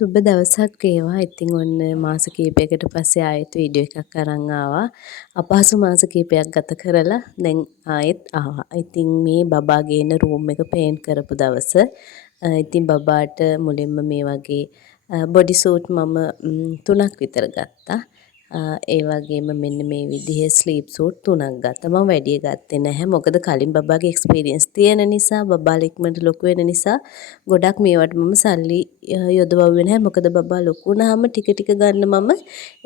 සුබ දවසක් වේවා. ඉතින් ඔන්න මාස කීපයකට පස්සේ ආයෙත් වීඩියෝ එකක් අරන් ආවා. අපහසු මාස කීපයක් ගත කරලා දැන් ආයෙත් ආවා. ඉතින් මේ බබා ගේන රූම් එක පේන්ට් කරපු දවස. ඉතින් බබාට මුලින්ම මේ වගේ බොඩි සූට් මම 3ක් විතර ගත්තා. ඒ වගේම මෙන්න මේ විදිහේ ස්ලීප් සූට් 3ක් ගත්තා. මම වැඩි ගත්තේ නැහැ. මොකද කලින් බබාගේ එක්ස්පීරියන්ස් තියෙන නිසා, බබාලා ඉක්මනට ලොකු වෙන නිසා ගොඩක් මේවට මම සල්ලි යොදවුවේ නැහැ. මොකද බබා ලොකු වුණාම ටික ටික ගන්න මම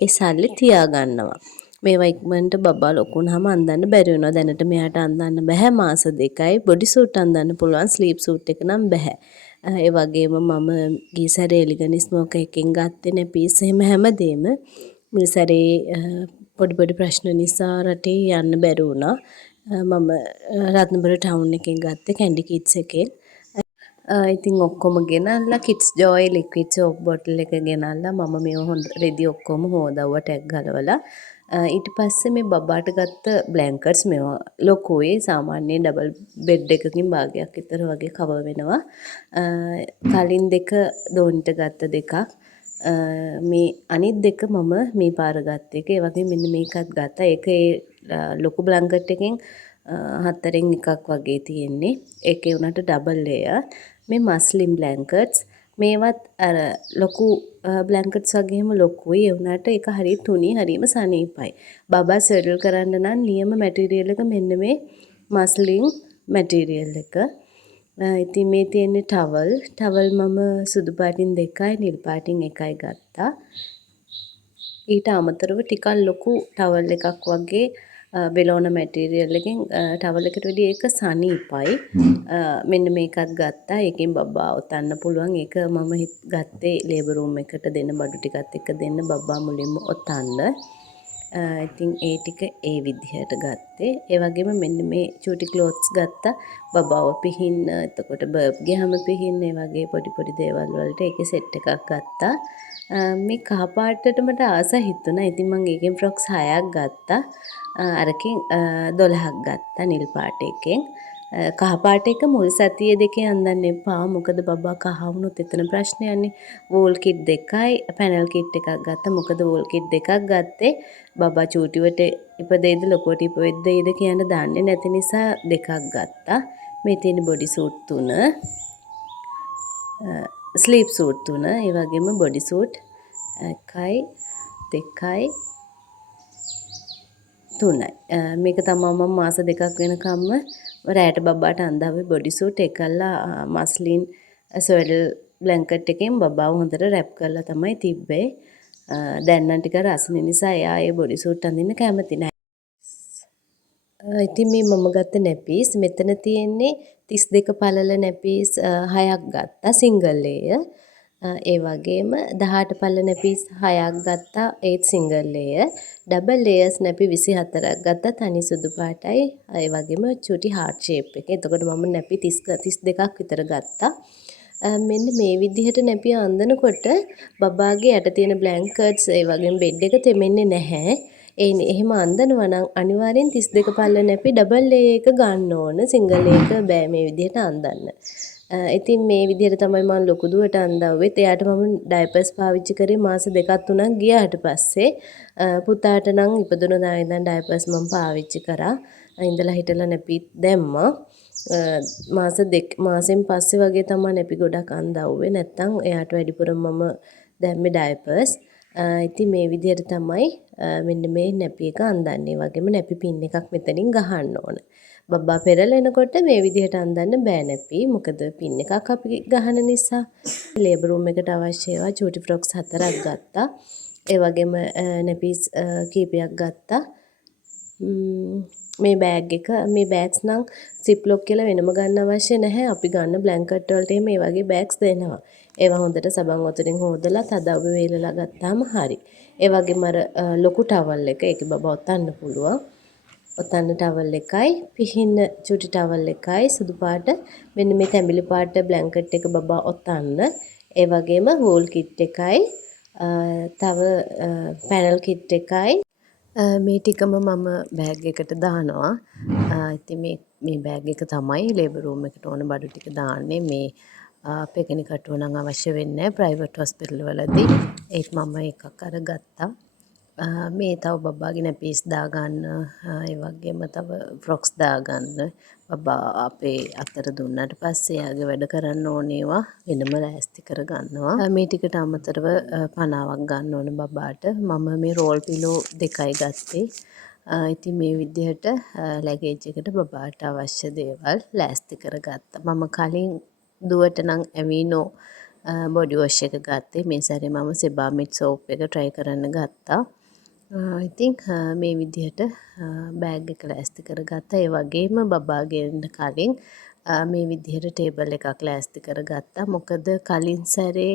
ඒ සල්ලි තියා ගන්නවා. මේවා ඉක්මනට බබා ලොකු වුණාම අන්දන්න බැරි වෙනවා. දැනට මෙයාට අන්දන්න බෑ මාස 2යි. බොඩි සූට් අන්දන්න පුළුවන්. ස්ලීප් සූට් එක නම් බෑ. ඒ වගේම මම ගිය සැරේ එලිගන් ස්මෝක් එකෙන් ගත්තේ නැහැ පීස් එහෙම හැමදේම. මේ සැරේ පොඩි ප්‍රශ්න නිසා රටේ යන්න බැරි වුණා. මම රත්නපුර ටවුන් එකෙන් ගත්තේ කැන්ඩි කිඩ්ස් එකෙන්. ඉතින් ඔක්කොම ගෙනල්ලා kids joy liquid soap bottle එක ගෙනල්ලා මම මේව හොඳ රෙදි ඔක්කොම හොදවුවා ටැග් ගලවලා. ඊට පස්සේ මේ බබාට ගත්ත බ්ලැන්කට්ස් මේවා ලොකුයි සාමාන්‍යයෙන් ඩබල් බෙඩ් එකකින් භාගයක් විතර වගේ කවර් වෙනවා. කලින් දෙක දෝනිට ගත්ත දෙකක්. මේ අනිත් දෙක මම මේ පාර ගත්ත එක. ඒ වගේ මෙන්න මේකත් ගත්තා. ඒක ලොකු බ්ලැන්කට් එකෙන් 4න් එකක් වගේ තියෙන්නේ. ඒකේ උනට ඩබල් ලේයර්. මේ මස්ලින් බ්ලැන්කට්ස් මේවත් අර ලොකු බ්ලැන්කට්ස් වගේම ලොකුයි. ඒ වුණාට ඒක හරිය තුනී හරියම සනීපයි. බබා සර්වල් කරන්න නම් නියම මැටීරියල් එක මෙන්න මේ මස්ලින් මැටීරියල් එක. ඉතින් මේ තියෙන්නේ ටවල් මම සුදු පාටින් 2යි නිල් පාටින් 1යි ගත්තා. ඊට අමතරව ටිකක් ලොකු ටවල් එකක් වගේ වෙලෝන මැටීරියල් එකෙන් ටවල් එකට වැඩිය ඒක සනීපයි. මෙන්න මේකත් ගත්තා. ඒකෙන් බබා ඔතන්න පුළුවන්. ඒක මම ගත්තේ ලේබර් රූම් එකට දෙන්න බඩු ටිකත් එක්ක දෙන්න බබා මුලින්ම ඔතන්න. ඉතින් ඒ ටික ඒ විදිහට ගත්තේ. ඒ වගේම මෙන්න මේ චූටි ක්ලෝත්ස් ගත්තා. බබාව පිහින්න, එතකොට බර්බ් ගියාම පිහින්න, ඒ වගේ පොඩි දේවල් වලට ඒකේ සෙට් එකක් ගත්තා. මේ කහ පාටට මට ආස හිතුණා. ඉතින් මම ඒකෙන් ෆ්‍රොක්ස් 6ක් ගත්තා. අරකින් 12ක් ගත්තා නිල් පාට එකෙන්. කහ පාට එක මුල් සතියේ දෙකේ අඳන්න එපා. මොකද බබා කහ වුණොත් එතන ප්‍රශ්නයන්නේ. වෝල් කිට් 2යි පැනල් කිට් එකක් ගත්තා. මොකද වෝල් කිට් දෙකක් ගත්තේ බබා චූටිවට ඉපදෙයිද ලොකුවට ඉපදෙයිද කියන දන්නේ නැති නිසා දෙකක් ගත්තා. මේ තියෙන බොඩි සූට් 3. Sleep suit 3. ඒ වගේම බොඩි සූට් 1යි 2යි 3යි. මේක තමයි මම මාස 2ක් වෙනකම්ම රැයට බබාට අඳාවේ බොඩි සූට් එකල්ලා මස්ලින් ස්වෙඩල් බ්ලැන්කට් එකෙන් බබාව හොඳට රැප් කරලා තමයි තිබ්බේ. දැන් නම් ටික රස්නේ නිසා එයා ඒ බොඩි සූට් අඳින්න කැමති නැහැ. ඉතින් මේ මම ගත්ත නැපීස් මෙතන තියෙන්නේ 32 පළල නැපීස් 6ක් ගත්තා සිංගල් ලේයර්. ඒ වගේම 18 පළල නැපීස් 6ක් ගත්තා ඒත් සිංගල් ලේයර්. ඩබල් ලේයර්ස් නැපි 24ක් ගත්තා තනි සුදු පාටයි. ඒ වගේම චූටි හાર્ට් ෂේප් එක. එතකොට මම නැපි 32ක් විතර ගත්තා. මෙන්න මේ විදිහට නැපි අඳනකොට බබාගේ යට තියෙන බ්ලැන්කට්ස් ඒ වගේම බෙඩ් එක තෙමෙන්නේ නැහැ. එහෙම අඳනවා නම් අනිවාර්යෙන් 32 පල්ල නැපි ඩබල් ලේයර් එක ගන්න ඕන. සිංගල් ලේයර් එක බෑ මේ විදිහට අඳන්න. ඉතින් මේ විදිහට තමයි මම ලොකු දුවට අඳවුවෙත්. එයාට මම ඩයපර්ස් පාවිච්චි කරේ මාස 2-3ක් ගියාට පස්සේ. පුතාට නම් ඉපදුන දා ඉඳන් ඩයපර්ස් මම පාවිච්චි කරා. ඉඳලා හිටලා නැපිත් දැම්මා. මාසෙන් පස්සේ වගේ තමයි නැපි ගොඩක් අඳවුවේ. නැත්තම් එයාට වැඩිපුර මම දැම්මේ ඩයපර්ස්. ඉතින් මේ විදිහට තමයි මෙන්න මේ නැපි එක අඳන්නේ. වගේම නැපි පින් එකක් මෙතනින් ගහන්න ඕන. බබා පෙරලෙනකොට මේ විදිහට අඳන්න බෑ නැපි. මොකද පින් එකක් අපි ගහන නිසා. ලේබර් රූම් එකට අවශ්‍ය ඒවා චූටි ෆ්‍රොක්ස් 4ක් ගත්තා. ඒ වගේම නැපිස් කීපයක් ගත්තා. මේ බෑග්ස් නම් සිප්ලොක් කියලා වෙනම ගන්න අවශ්‍ය නැහැ. අපි ගන්න බ්ලැන්කට් වලට මේ වගේ බෑග්ස් දෙනවා. ඒවා හොඳට සබන් වතුරින් හොදලා තදව්ව වේලලා ගත්තාම හරි. ඒ වගේම අර ලොකු ටවල් එක ඒකේ බබා ඔතන්න පුළුවන්. ඔතන්න ටවල් එකයි පිහින්න චුටි ටවල් එකයි සුදු පාට මෙන්න මේ තැඹිලි පාට බ්ලැන්කට් එක බබා ඔතන්න. ඒ වගේම වෝල් කිට් එකයි තව පැනල් කිට් එකයි මේ ටිකම මම බෑග් එකට දානවා. ඉතින් මේ බෑග් එක තමයි ලේබර් රූම් එකට ඕන බඩු ටික දාන්නේ. මේ පෙකෙනි කටුව නම් අවශ්‍ය වෙන්නේ ප්‍රයිවට් හොස්පිටල් වලදී. ඒත් මම එකක් අරගත්තා. මේ තව බබාගේ නැපීස් දාගන්න ඒ වගේම තව ෆ්‍රොක්ස් දාගන්න බබා අපේ අතට දුන්නාට පස්සේ එයාගේ වැඩ කරන්න ඕන ඒවා වෙනම ලෑස්ති කරගන්නවා. මේ ටිකට අමතරව පනාවක් ගන්න ඕන බබාට. මම මේ රෝල් පිලෝ 2යි ගත්තේ. ඉතින් මේ විදිහට ලැගේජ් එකට බබාට අවශ්‍ය දේවල් ලෑස්ති කරගත්තා. මම කලින් දුවට නම් ඇවිනෝ බොඩි වොෂ් එක ගත්තේ. මේ සැරේ මම සෙබාමිඩ් සෝප් එක try කරන්න ගත්තා. ඉතින් මේ විදිහට බෑග් එක ලෑස්ති කරගත්තා. ඒ වගේම බබා ගෙන්න කලින් මේ විදිහට ටේබල් එකක් ලෑස්ති කරගත්තා. මොකද කලින් සැරේ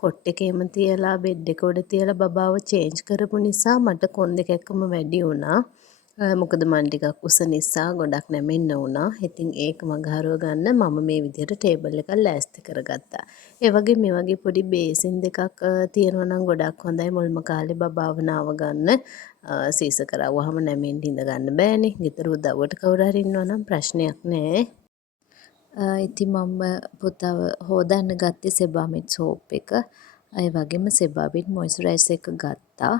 කොට් එකේම තියලා බෙඩ් එක උඩ තියලා බබාව චේන්ජ් කරපු නිසා මට කොන් දෙක එක්කම වැඩි වුණා. මොකද මම ටිකක් උස නිසා ගොඩක් නැමෙන්න වුණා. ඉතින් ඒක මගහරව ගන්න මම මේ විදිහට ටේබල් එකක් ලෑස්ති කරගත්තා. ඒ වගේ මේ වගේ පොඩි බේසින් දෙකක් තියෙනවා නම් ගොඩක් හොඳයි. මුල්ම කාලේ බබාව නාව ගන්න සීස කරවුවාම නැමෙන්න ඉඳ ගන්න බෑනේ. ගෙදර උදව්වට කවුරු හරි ඉන්නවා නම් ප්‍රශ්නයක් නෑ. ඉතින් මම පුතාව හොදන්න ගත්තේ සෙබාමිඩ් සෝප් එක. ඒ වගේම සෙබාමිඩ් මොයිස්චරයිසර් එක ගත්තා.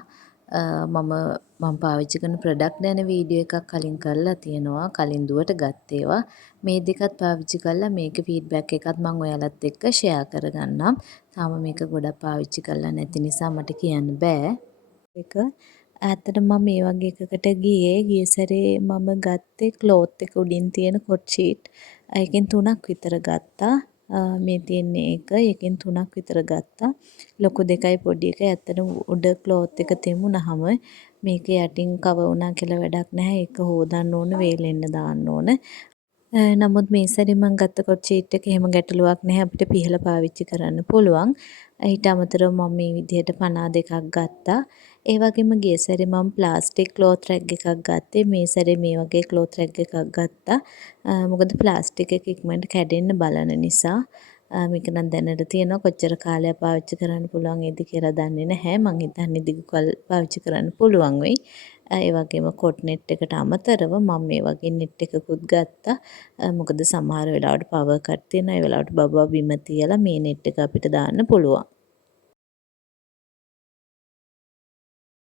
මම පාවිච්චි කරන ප්‍රොඩක්ට් ගැන වීඩියෝ එකක් කලින් කරලා තියෙනවා. කලින් දුවට ගත්ත ඒවා. මේ දෙකත් පාවිච්චි කරලා මේකේ ෆීඩ්බැක් එකත් මම ඔයාලත් එක්ක ෂෙයා කරගන්නම්. තාම මේක ගොඩක් පාවිච්චි කරලා නැති නිසා මට කියන්න බෑ. එක ඇත්තටම මම මේ වගේ එකකට ගිය සැරේ මම ගත්තේ ක්ලෝත් එක උඩින් තියෙන කොට් ෂීට්. ඒකෙන් 3ක් විතර ගත්තා. මේ තියෙන්නේ එක. ඒකෙන් 3ක් විතර ගත්තා. ලොකු දෙකයි පොඩි එකයි. ඇත්තටම උඩ ක්ලෝත් එක තෙමුනහම මේක යටින් කව වුණා කියලා වැඩක් නැහැ. ඒක හොදන්න ඕන, වේලෙන්න දාන්න ඕන. නමුත් මේ සැරේ මම ගත්ත කොට් ෂීට් එක එහෙම ගැටලුවක් නැහැ. අපිට පිහලා පාවිච්චි කරන්න පුළුවන්. ඊට අමතරව මම මේ විදිහට 52ක් ගත්තා. ඒ වගේම ගිය සැරේ මම ප්ලාස්ටික් ක්ලෝත් රැග් එකක් ගත්තේ. මේ සැරේ මේ වගේ ක්ලෝත් රැග් එකක් ගත්තා. මොකද ප්ලාස්ටික් එක ඉක්මනට කැඩෙන්න බලන නිසා. මේක නම් දැනට තියෙනවා. කොච්චර කාලයක් පාවිච්චි කරන්න පුළුවන් වේද කියලා දන්නේ නැහැ. මං හිතන්නේ දිගු කල් පාවිච්චි කරන්න පුළුවන් වෙයි. ඒ වගේම කොට් නෙට් එකට අමතරව මම මේ වගේ නෙට් එකකුත් ගත්තා. මොකද සමහර වෙලාවට පවර් කට් තියෙනවා. ඒ වෙලාවට බබා බිම තියලා මේ නෙට් එක අපිට දාන්න පුළුවන්.